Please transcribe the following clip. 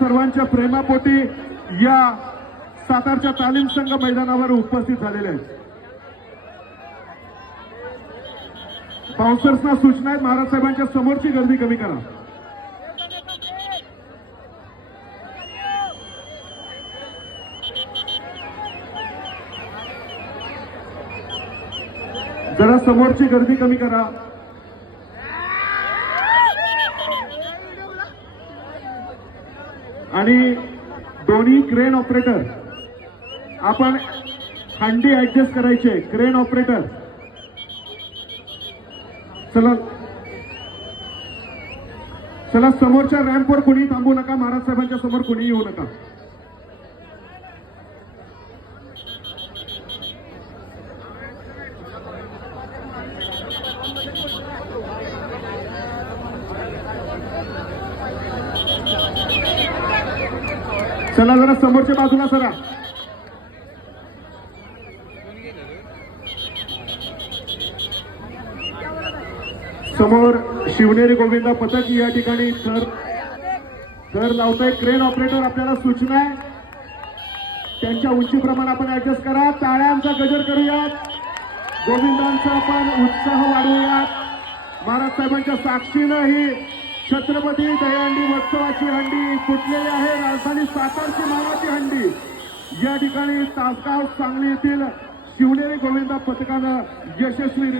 सर्वांच्या प्रेमापोटी या सातारच्या तालीम संघ मैदानावर उपस्थित झालेले आहेत. बाउन्सर्सना सूचना आहेत महाराज साहेबांच्या समोरची गर्दी कमी करा. जरा समोरची गर्दी कमी करा. आणि दोन्ही क्रेन ऑपरेटर आपण हंडी ऍडजस्ट करायचे क्रेन ऑपरेटर. चला. चला समोरच्या रॅम्पवर कुणी थांबू नका महाराज साहेबांच्या समोर कुणीही येऊ नका. चला जरा समोरच्या बाजूला सरा. समोर शिवनेरी गोविंदा पथक या ठिकाणी सर थर लावतोय. क्रेन ऑपरेटर आपल्याला सूचना आहे. त्यांच्या उंचीप्रमाणे आपण ऍडजस्ट करा. टाळ्यांचा गजर करूयात. गोविंदांचा आपण उत्साह वाढवूयात. महाराज साहेबांच्या साक्षीनं ही छत्रपती दहीहंडी महोत्सवाची हंडी फुटलेली आहे. राजधानी सातारची मानाची हंडी. या ठिकाणी तासगाव सांगली येथील शिवनेरी गोविंदा पथकानं यशस्वी